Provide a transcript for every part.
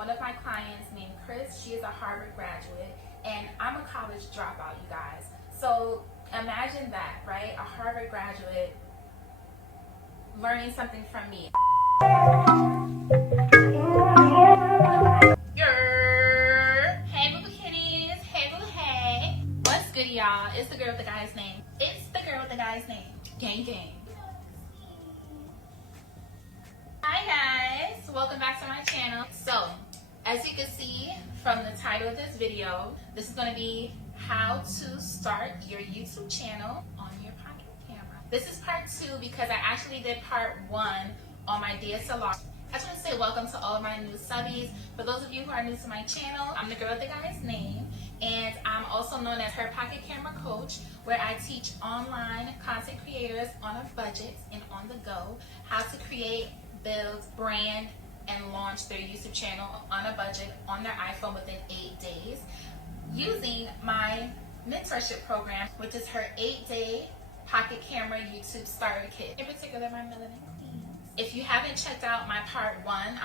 one of my clients named Chris, she is a Harvard graduate, and I'm a college dropout, you guys. So imagine that, right? A Harvard graduate learning something from me. Hey, boo kitties. Hey, boo, hey. What's good, y'all? It's the girl with the guy's name. It's the girl with the guy's name. Gang, gang. Hi, guys. Welcome back to my channel. So, as you can see from the title of this video, this is going to be how to start your YouTube channel on your pocket camera. This is part 2 because I actually did part 1 on my DSLR. I just want to say welcome to all of my new subbies. For those of you who are new to my channel, I'm the girl with the guy's name, and I'm also known as her pocket camera coach, where I teach online content creators on a budget and on the go how to create, build, brand, and launch their YouTube channel on a budget on their iPhone within 8 days using my mentorship program, which is her 8-day pocket camera YouTube starter kit. In particular, my melanin. If you haven't checked out my part 1,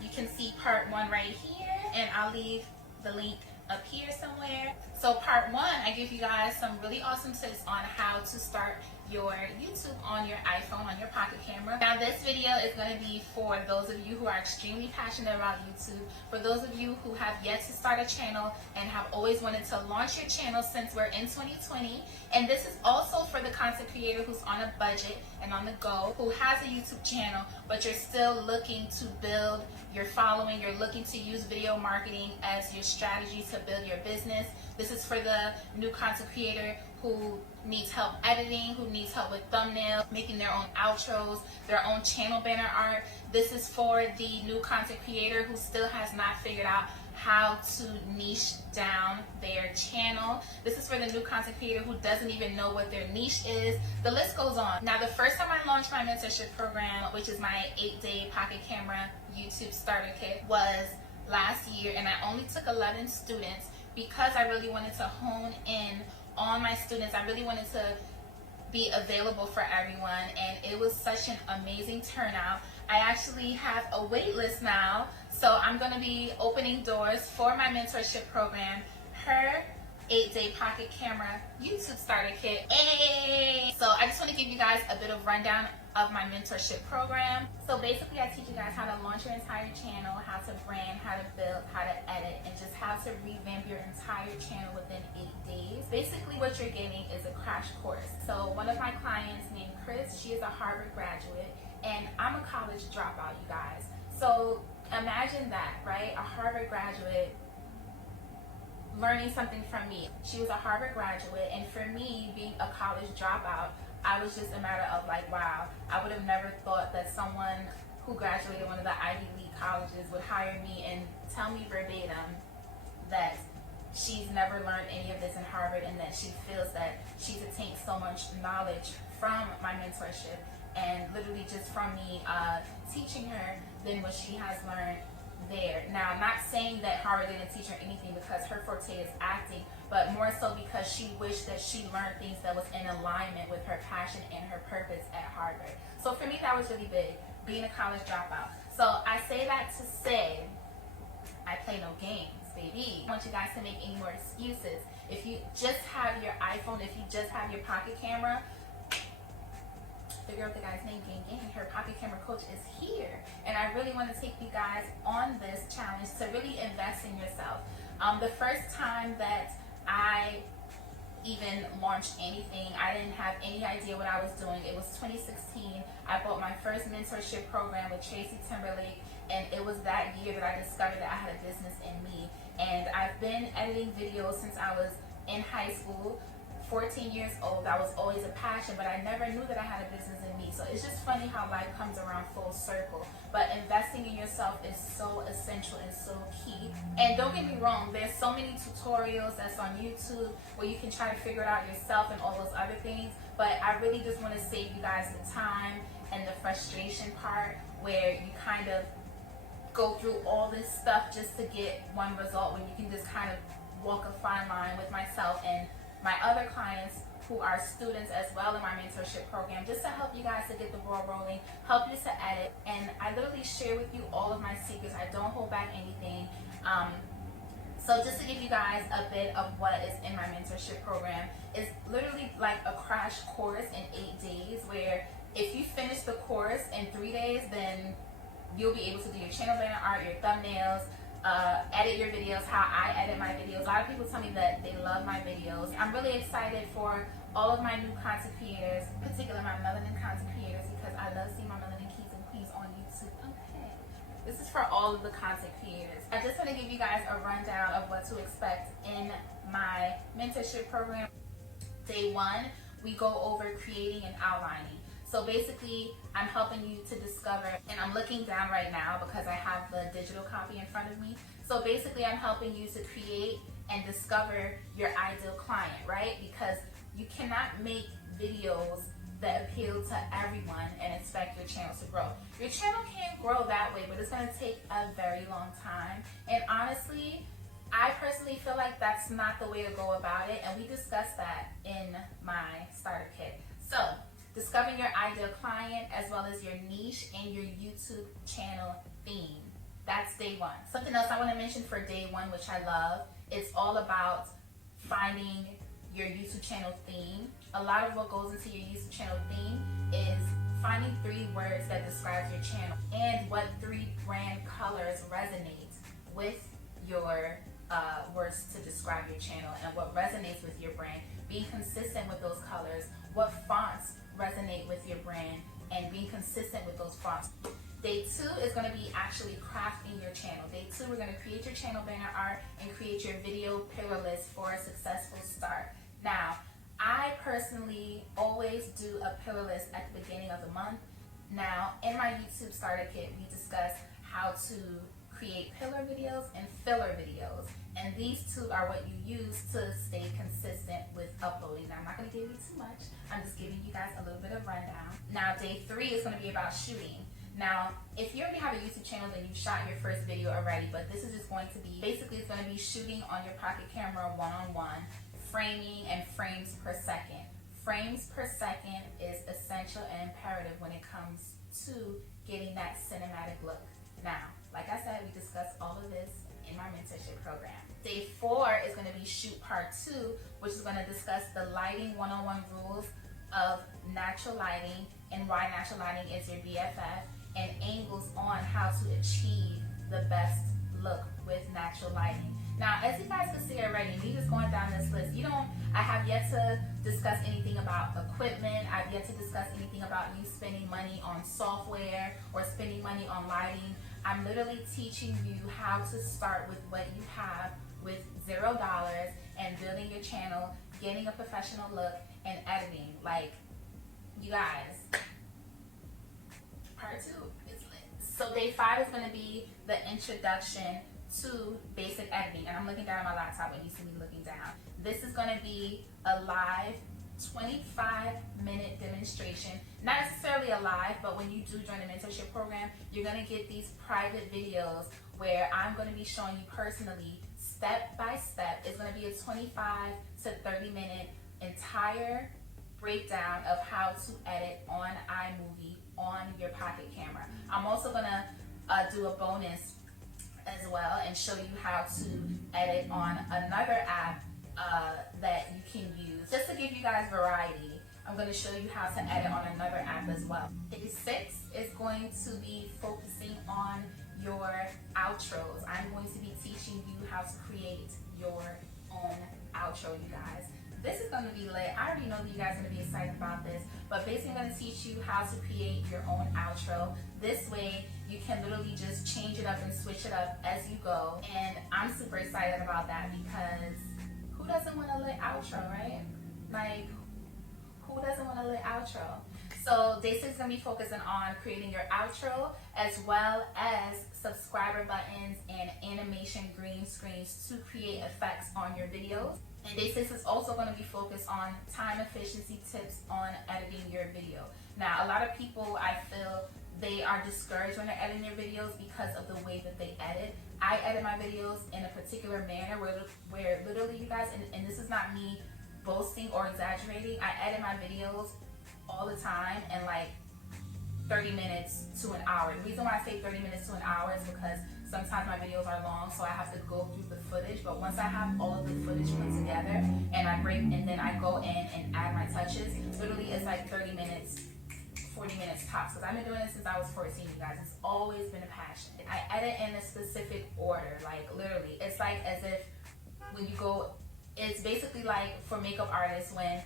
you can see part 1 right here, and I'll leave the link up here somewhere. So part 1, I give you guys some really awesome tips on how to start your YouTube on your iPhone, on your pocket camera. Now this video is going to be for those of you who are extremely passionate about YouTube, for those of you who have yet to start a channel and have always wanted to launch your channel since we're in 2020. And this is also for the content creator who's on a budget and on the go, who has a YouTube channel, but you're still looking to build your following. You're looking to use video marketing as your strategy to build your business. This is for the new content creator who needs help editing, who needs help with thumbnails, making their own outros, their own channel banner art. This is for the new content creator who still has not figured out how to niche down their channel. This is for the new content creator who doesn't even know what their niche is. The list goes on. Now, the first time I launched my mentorship program, which is my 8-day pocket camera YouTube starter kit, was last year, and I only took 11 students because I really wanted to hone in on my students. I really wanted to be available for everyone, and it was such an amazing turnout. I actually have a wait list now, so I'm going to be opening doors for my mentorship program, her 8-day pocket camera YouTube starter kit. Hey! So I just want to give you guys a bit of rundown of my mentorship program. So basically I teach you guys how to launch your entire channel, how to brand, how to build, how to edit, and just how to revamp your entire channel within 8 days. Basically what you're getting is a crash course. So one of my clients named Chris, she is a Harvard graduate, and I'm a college dropout, you guys. So imagine that, right? A Harvard graduate learning something from me. She was a Harvard graduate, and for me, being a college dropout, I was just a matter of like, wow, I would have never thought that someone who graduated one of the Ivy League colleges would hire me and tell me verbatim that she's never learned any of this in Harvard, and that she feels that she's attained so much knowledge from my mentorship and literally just from me teaching her than what she has learned there. Now, I'm not saying that Harvard didn't teach her anything, because her forte is acting, but more so because she wished that she learned things that was in alignment with her passion and her purpose at Harvard. So for me, that was really big, being a college dropout. So I say that to say, I play no games, baby. I want you guys to make any more excuses. If you just have your iPhone, if you just have your pocket camera, the girl with the guy's name, gang, gang, her pocket camera coach is here. And I really want to take you guys on this challenge to really invest in yourself. The first time that I even launched anything, I didn't have any idea what I was doing. It was 2016. I bought my first mentorship program with Tracy Timberlake, and it was that year that I discovered that I had a business in me. And I've been editing videos since I was in high school. 14 years old, that was always a passion, but I never knew that I had a business in me. So it's just funny how life comes around full circle. But investing in yourself is so essential and so key. And don't get me wrong, there's so many tutorials that's on YouTube where you can try to figure it out yourself and all those other things. But I really just want to save you guys the time and the frustration part, where you kind of go through all this stuff just to get one result, when you can just kind of walk a fine line with myself and my other clients who are students as well in my mentorship program, just to help you guys to get the ball rolling, help you to edit. And I literally share with you all of my secrets. I don't hold back anything. So just to give you guys a bit of what is in my mentorship program, it's literally like a crash course in 8 days, where if you finish the course in 3 days, then you'll be able to do your channel banner art, your thumbnails, edit your videos, how I edit my videos. A lot of people tell me that they love my videos. I'm really excited for all of my new content creators, particularly my melanin content creators, because I love seeing my melanin kings and queens on YouTube. Okay. This is for all of the content creators. I just want to give you guys a rundown of what to expect in my mentorship program. Day 1, we go over creating and outlining. So basically, I'm helping you to discover, and I'm looking down right now because I have the digital copy in front of me. So basically, I'm helping you to create and discover your ideal client, right? Because you cannot make videos that appeal to everyone and expect your channel to grow. Your channel can grow that way, but it's going to take a very long time. And honestly, I personally feel like that's not the way to go about it, and we discussed that in my starter kit. So, discovering your ideal client as well as your niche and your YouTube channel theme. That's day 1. Something else I want to mention for day 1, which I love, it's all about finding your YouTube channel theme. A lot of what goes into your YouTube channel theme is finding 3 words that describe your channel and what 3 brand colors resonate with your words to describe your channel and what resonates with your brand. Being consistent with those colors, what fonts resonate with your brand, and being consistent with those fonts. Day 2 is going to be actually crafting your channel. Day 2, we're going to create your channel banner art and create your video pillar list for a successful start. Now, I personally always do a pillar list at the beginning of the month. Now, in my YouTube starter kit, we discuss how to create pillar videos and filler videos. And these 2 are what you use to stay consistent with uploading. Now, I'm not going to give you too much. I'm just giving you guys a little bit of rundown. Now, day 3 is going to be about shooting. Now, if you already have a YouTube channel, then you've shot your first video already, but this is just going to be, basically it's going to be shooting on your pocket camera one-on-one, framing and frames per second. Frames per second is essential and imperative when it comes to getting that cinematic look. Now, like I said, we discussed all of this in my mentorship program. Day 4 is going to be shoot part 2, which is going to discuss the lighting 101 rules of natural lighting and why natural lighting is your BFF, and angles on how to achieve the best look with natural lighting. Now, as you guys can see already, me just going down this list, I have yet to discuss anything about equipment. I've yet to discuss anything about you spending money on software or spending money on lighting. I'm literally teaching you how to start with what you have with $0 and building your channel, getting a professional look, and editing. Like, you guys, part 2 is lit. So day 5 is going to be the introduction to basic editing. And I'm looking down at my laptop when you see me looking down. This is going to be a live 25-minute demonstration. Not necessarily a live, but when you do join the mentorship program, you're going to get these private videos where I'm going to be showing you personally, step by step. It's going to be a 25 to 30-minute entire breakdown of how to edit on iMovie on your pocket camera. I'm also going to do a bonus as well and show you how to edit on another app that you can use. Just to give you guys variety, I'm going to show you how to edit on another app as well. Day 6 is going to be focusing on your outros. I'm going to be teaching you how to create your own outro, you guys. This is going to be lit. I already know that you guys are going to be excited about this, but basically I'm going to teach you how to create your own outro. This way you can literally just change it up and switch it up as you go. And I'm super excited about that because who doesn't want a lit outro, right? Like, who doesn't want a lit outro? So day 6 is going to be focusing on creating your outro as well as subscriber buttons and animation green screens to create effects on your videos. And day 6 is also going to be focused on time efficiency tips on editing your video. Now, a lot of people, I feel, they are discouraged when they're editing their videos because of the way that they edit. I edit my videos in a particular manner where literally, you guys, and this is not me boasting or exaggerating. I edit my videos all the time in like 30 minutes to an hour. The reason why I say 30 minutes to an hour is because sometimes my videos are long, so I have to go through the footage. But once I have all of the footage put together and then I go in and add my touches, literally it's like 30 minutes, 40 minutes tops. Because I've been doing this since I was 14, you guys. It's always been a passion. I edit in a specific order, like literally. It's like as if when you go, it's basically like for makeup artists when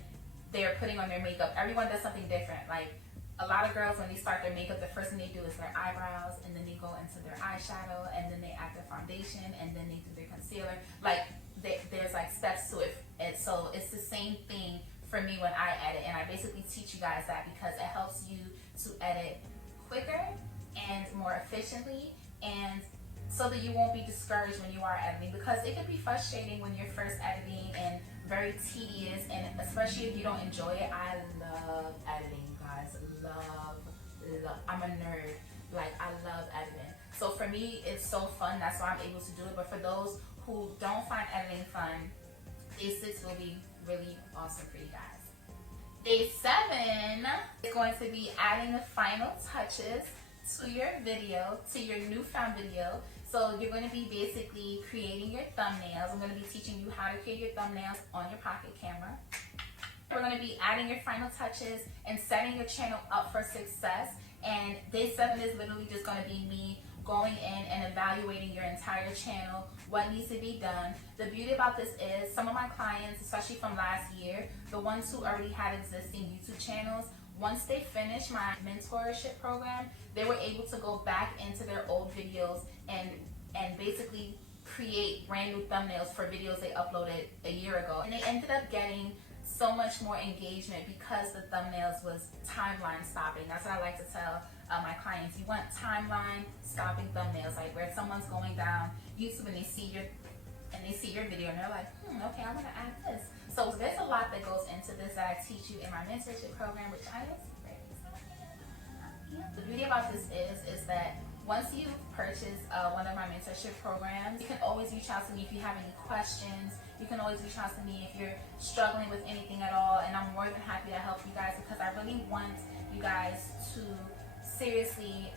they're putting on their makeup, everyone does something different. Like a lot of girls, when they start their makeup, the first thing they do is their eyebrows, and then they go into their eyeshadow, and then they add their foundation, and then they do their concealer. Like there's like steps to it. And so it's the same thing for me when I edit, and I basically teach you guys that because it helps you to edit quicker and more efficiently, and so that you won't be discouraged when you are editing, because it can be frustrating when you're first editing and very tedious, and especially if you don't enjoy it. I love editing, guys. Love. I'm a nerd. Like, I love editing. So for me, it's so fun. That's why I'm able to do it. But for those who don't find editing fun, day 6 will be really awesome for you guys. Day 7 is going to be adding the final touches to your video, to your newfound video. So you're going to be basically creating your thumbnails. I'm going to be teaching you how to create your thumbnails on your pocket camera. We're going to be adding your final touches and setting your channel up for success. And day 7 is literally just going to be me going in and evaluating your entire channel, what needs to be done. The beauty about this is some of my clients, especially from last year, the ones who already had existing YouTube channels, once they finished my mentorship program, they were able to go back into their old videos and basically create brand new thumbnails for videos they uploaded a year ago. And they ended up getting so much more engagement because the thumbnails was timeline stopping. That's what I like to tell my clients. You want timeline stopping thumbnails, like where someone's going down YouTube and they see your video and they're like, okay, I'm gonna add this. So there's a lot that goes into this that I teach you in my mentorship program, which I am super excited. The beauty about this is that once you purchase one of my mentorship programs, you can always reach out to me if you have any questions. You can always reach out to me if you're struggling with anything at all, and I'm more than happy to help you guys, because I really want you guys to seriously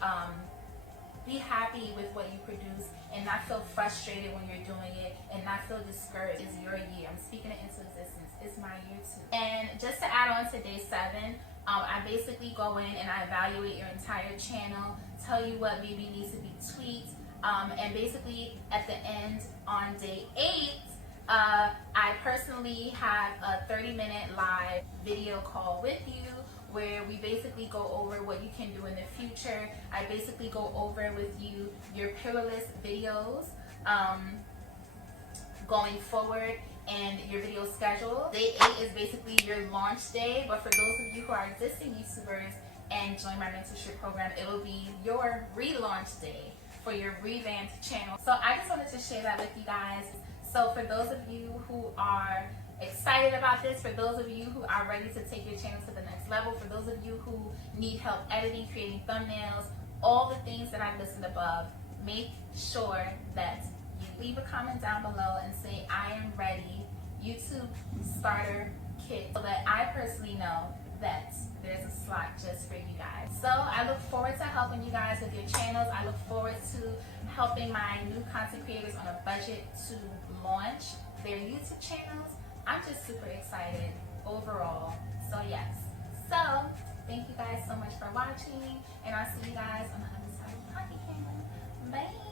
be happy with what you produce and not feel frustrated when you're doing it and not feel discouraged. It's your year. I'm speaking it into existence. It's my year too. And just to add on to day 7, I basically go in and I evaluate your entire channel, tell you what maybe needs to be tweaked, and basically at the end on day 8, I personally have a 30-minute live video call with you where we basically go over what you can do in the future. I basically go over with you your pillarless videos going forward and your video schedule. Day 8 is basically your launch day, but for those of you who are existing YouTubers and join my mentorship program, it will be your relaunch day for your revamped channel. So I just wanted to share that with you guys. So for those of you who are excited about this, for those of you who are ready to take your channel to the next level, for those of you who need help editing, creating thumbnails, all the things that I've listed above, make sure that you leave a comment down below and say, I am ready, YouTube starter kit, so that I personally know that there's a slot just for you guys. So I look forward to helping you guys with your channels. I look forward to helping my new content creators on a budget to launch their YouTube channels. I'm just super excited overall. So yes. So thank you guys so much for watching, and I'll see you guys on the other side of the pocket camera. Bye.